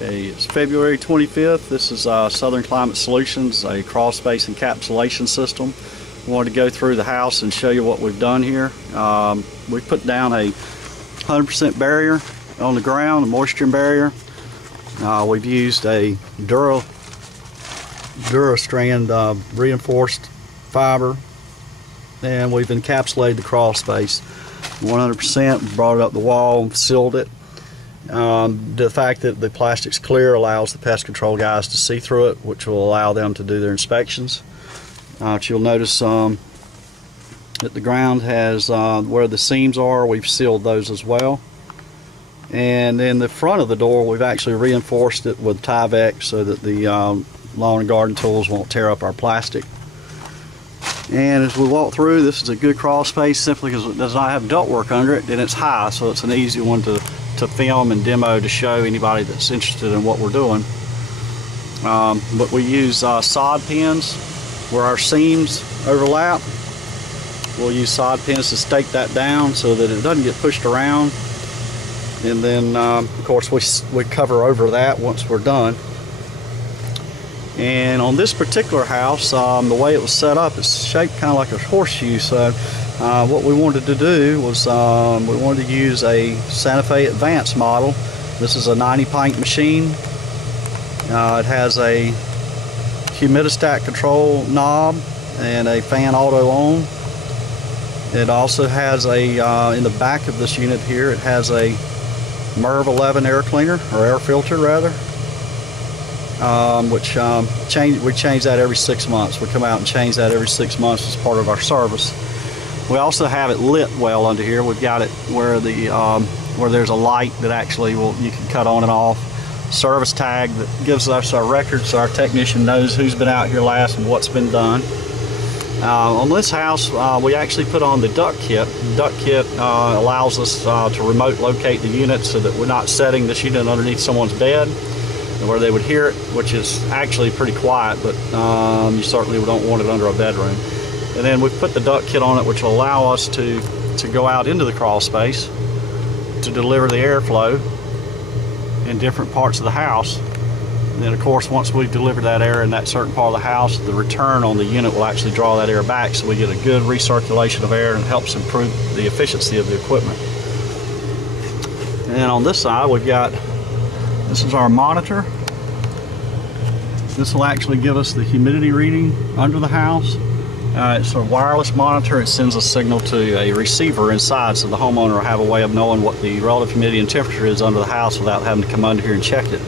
Okay, it's February 25th. This is Southern Climate Solutions, a crawl space encapsulation system. I wanted to go through the house and show you what we've done here. We put down a 100% barrier on the ground, a moisture barrier. We've used a DuraStrand reinforced fiber, and we've encapsulated the crawl space 100%. Brought it up the wall, sealed it. The fact that the plastic's clear allows the pest control guys to see through it, which will allow them to do their inspections. But you'll notice that the ground has where the seams are, we've sealed those as well. And in the front of the door, we've actually reinforced it with Tyvek so that the lawn and garden tools won't tear up our plastic. And as we walk through, this is a good crawl space simply because it does not have ductwork under it, and it's high, so it's an easy one to film and demo to show anybody that's interested in what we're doing. But we use sod pins where our seams overlap. We'll use sod pins to stake that down so that it doesn't get pushed around. And then, of course, we cover over that once we're done. And on this particular house, the way it was set up, it's shaped kind of like a horseshoe. So what we wanted to do was we wanted to use a Santa Fe Advance model. This is a 90 pint machine. It has a humidistat control knob and a fan auto on. It also has a, in the back of this unit here, it has a MERV 11 air cleaner, or air filter rather. We change that every 6 months. We come out and change that every 6 months as part of our service. We also have it lit well under here. We've got it where where there's a light that actually you can cut on and off. Service tag that gives us our record so our technician knows who's been out here last and what's been done. On this house, we actually put on the duct kit. The duct kit allows us to remote locate the unit so that we're not setting this unit underneath someone's bed where they would hear it, which is actually pretty quiet, but you certainly don't want it under a bedroom. And then we've put the duct kit on it, which will allow us to go out into the crawl space to deliver the airflow in different parts of the house. And then, of course, once we've delivered that air in that certain part of the house, the return on the unit will actually draw that air back, so we get a good recirculation of air and it helps improve the efficiency of the equipment. And then on this side, this is our monitor. This will actually give us the humidity reading under the house. It's a wireless monitor. It sends a signal to a receiver inside, so the homeowner will have a way of knowing what the relative humidity and temperature is under the house without having to come under here and check it.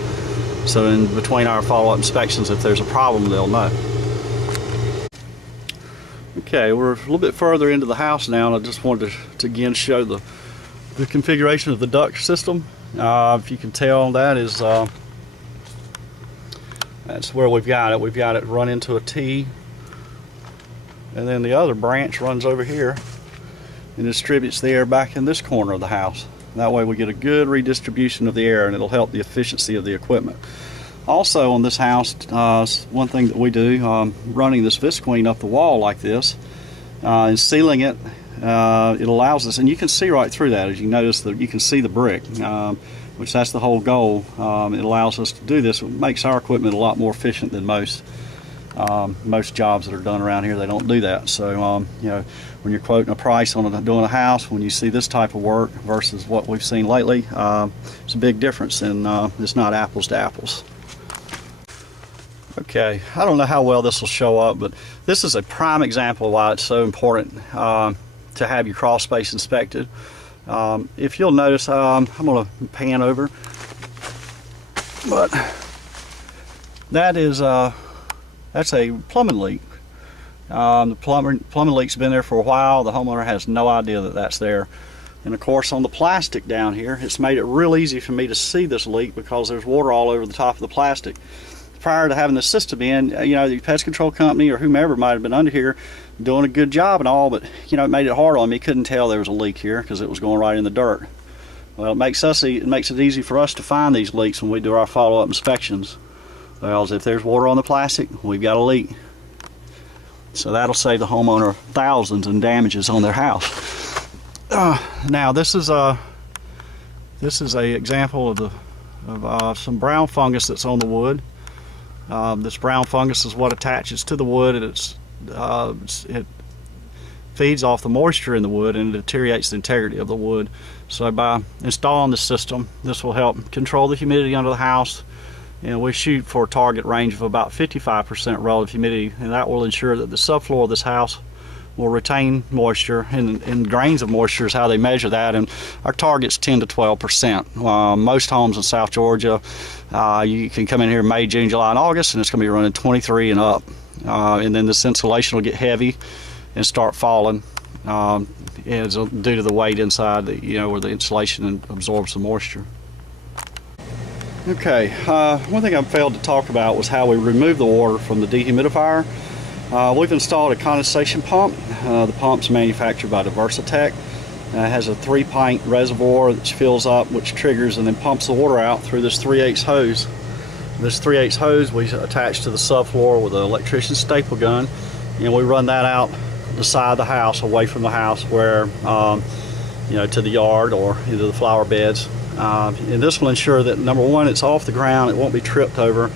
So in between our follow-up inspections, if there's a problem, they'll know. Okay, we're a little bit further into the house now, and I just wanted to again show the configuration of the duct system. If you can tell, that's where we've got it. We've got it run into a T, and then the other branch runs over here and distributes the air back in this corner of the house. That way we get a good redistribution of the air, and it'll help the efficiency of the equipment. Also on this house, one thing that we do, running this Visqueen up the wall like this and sealing it, it allows us, and you can see right through that, as you notice that you can see the brick, which that's the whole goal. It allows us to do this. It makes our equipment a lot more efficient than most jobs that are done around here. They don't do that. So you know, when you're quoting a price on doing a house, when you see this type of work versus what we've seen lately, it's a big difference, and it's not apples to apples. Okay, I don't know how well this will show up, but this is a prime example of why it's so important to have your crawl space inspected. If you'll notice, I'm going to pan over, but that's a plumbing leak. The plumbing leak's been there for a while. The homeowner has no idea that that's there. And of course, on the plastic down here, it's made it real easy for me to see this leak because there's water all over the top of the plastic. Prior to having the system in, you know, the pest control company or whomever might have been under here doing a good job and all, but you know, it made it hard on me. Couldn't tell there was a leak here because it was going right in the dirt. Well, it makes it easy for us to find these leaks when we do our follow-up inspections. Well, if there's water on the plastic, we've got a leak. So that'll save the homeowner thousands in damages on their house. Now this is a example of of some brown fungus that's on the wood. This brown fungus is what attaches to the wood, and it feeds off the moisture in the wood and it deteriorates the integrity of the wood. So by installing the system, this will help control the humidity under the house, and we shoot for a target range of about 55% relative humidity, and that will ensure that the subfloor of this house will retain moisture, and grains of moisture is how they measure that, and our target's 10 to 12%. Most homes in South Georgia, you can come in here May, June, July, and August, and it's going to be running 23 and up, and then this insulation will get heavy and start falling due to the weight inside, where the insulation absorbs the moisture. Okay, one thing I failed to talk about was how we remove the water from the dehumidifier. We've installed a condensation pump. The pump's manufactured by Diversitech. It has a 3-pint reservoir that fills up, which triggers and then pumps the water out through this 3/8 hose. This 3/8 hose we attach to the subfloor with an electrician's staple gun, and we run that out the side of the house, away from the house, where to the yard or into the flower beds. And this will ensure that, number one, it's off the ground, it won't be tripped over,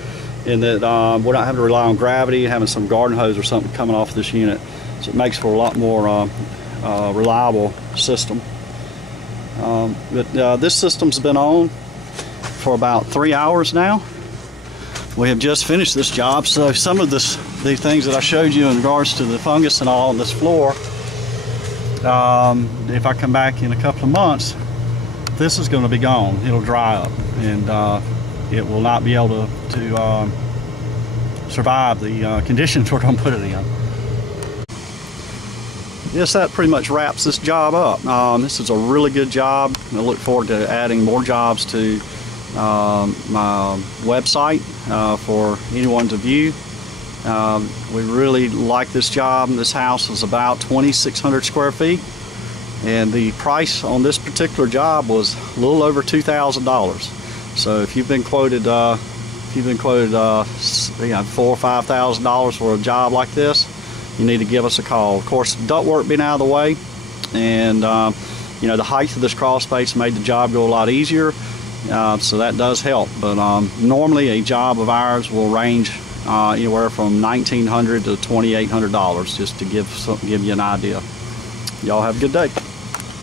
and that we're not having to rely on gravity, having some garden hose or something coming off this unit. So it makes for a lot more reliable system. This system's been on for about 3 hours now. We have just finished this job, so some of the things that I showed you in regards to the fungus and all on this floor, if I come back in a couple of months, this is going to be gone. It'll dry up, and it will not be able to survive the conditions we're going to put it in. Yes, that pretty much wraps this job up. This is a really good job. I look forward to adding more jobs to my website for anyone to view. We really like this job. This house is about 2,600 square feet, and the price on this particular job was a little over $2,000. So if you've been quoted, $4,000 or $5,000 for a job like this, you need to give us a call. Of course, ductwork being out of the way, and the height of this crawl space made the job go a lot easier. So that does help, but normally a job of ours will range anywhere from $1,900 to $2,800, just to give you an idea. Y'all have a good day.